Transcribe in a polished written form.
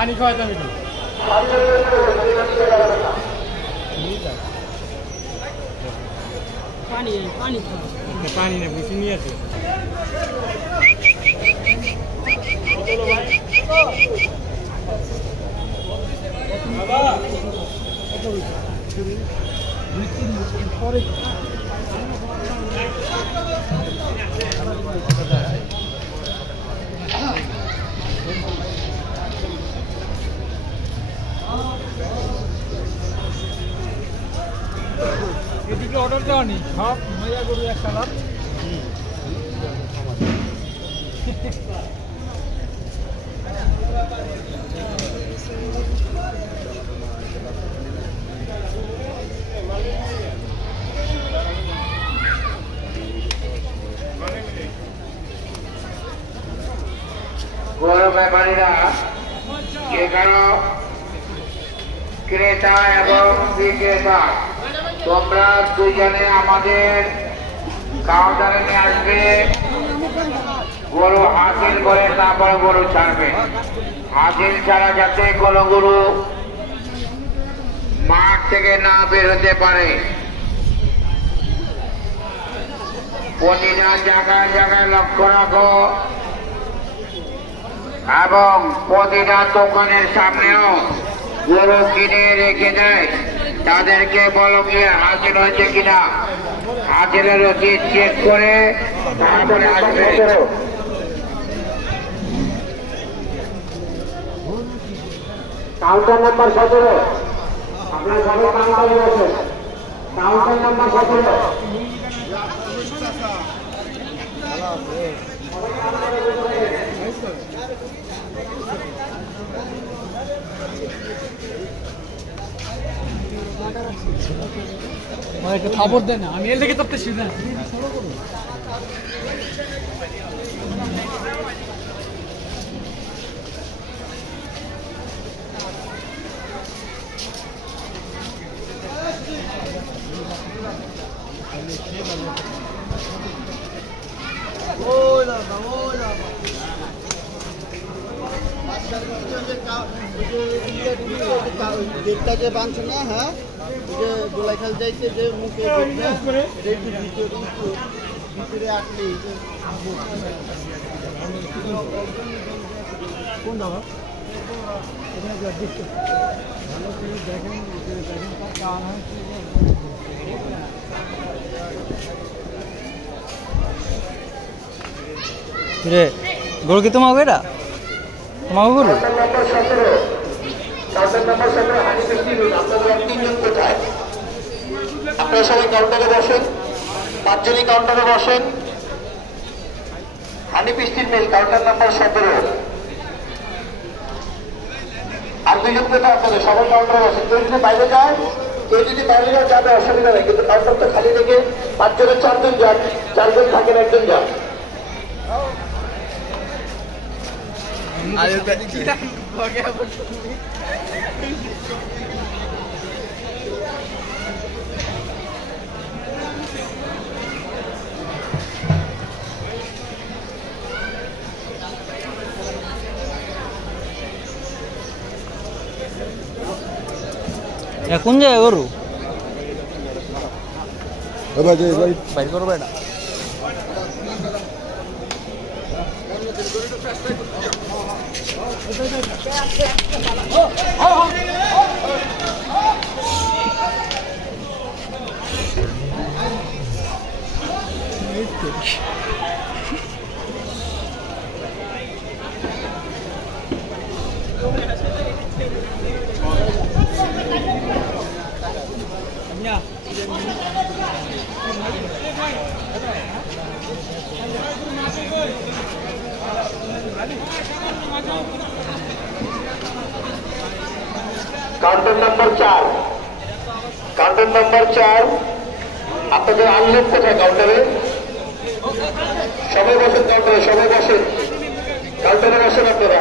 পানি খাওয়াতাম একটু পানি পানি পানি না বুঝি নিয়ে আছে পরে এদিকে অর্ডার দেওয়া নেই সব মজা করবো এক সালাদ ব্যাপারীরা এখানে ক্রেতা এবং বিক্রেতা তোমরা দুজনে আমাদের কাউন্টারে নিয়ে আসবে গরু হাসিল করে তারপরে গরু ছাড়বে হাসিল ছাড়া যাতে কোনো গরু মাঠ থেকে না বের হতে পারে প্রতিটা জায়গায় জায়গায় লক্ষ্য রাখো এবং প্রতিটা দোকানের সামনেও গরু কিনে রেখে দেয় তাদেরকে বলো কি হাজির হয়েছে কিনা হাজিরের রসিদ চেক করে তারপরে আসবে কাউন্টার নাম্বার 17 আপনার সবাই কাউন্টারে বসেন কাউন্টার নাম্বার 17 খবর দেয় না আমি এর থেকে চাপতেছি না গেটটা যে বাঁধছে না হ্যাঁ যে গোলাইখাল যাইতে যে মুখে ভিতরে আসলে কোন দাবা এখানে দেখতে ভালো করে দেখেন দেখেন তার কারণ রে গরু কি তোমাকে এটা তোমাকে গরু আপনারা সবাই কাউন্টারে বসেন 5 জনই কাউন্টারে বসেন হানি পিস্তির মিল কাউন্টার নাম্বার 17 আর 2 জন কোথায় আপনাদের সবাই কাউন্টারে বসেন কেউ যদি বাইরে যায় কেউ যদি বাইরে যায় যাবে অসুবিধা নেই কিন্তু কাউন্টারটা খালি রেখে 5 জনের 4 জন যান 4 জন থাকেন একজন যান কোন জায়গায় গরু বাইর করবো এটা কাউন্টার নাম্বার 4 কাউন্টার নাম্বার 4 আপনাদের আনলেন কোথায় কাউন্টারে সবাই বসেন কাউন্টারে সবাই বসেন কাউন্টারে বসেন আপনারা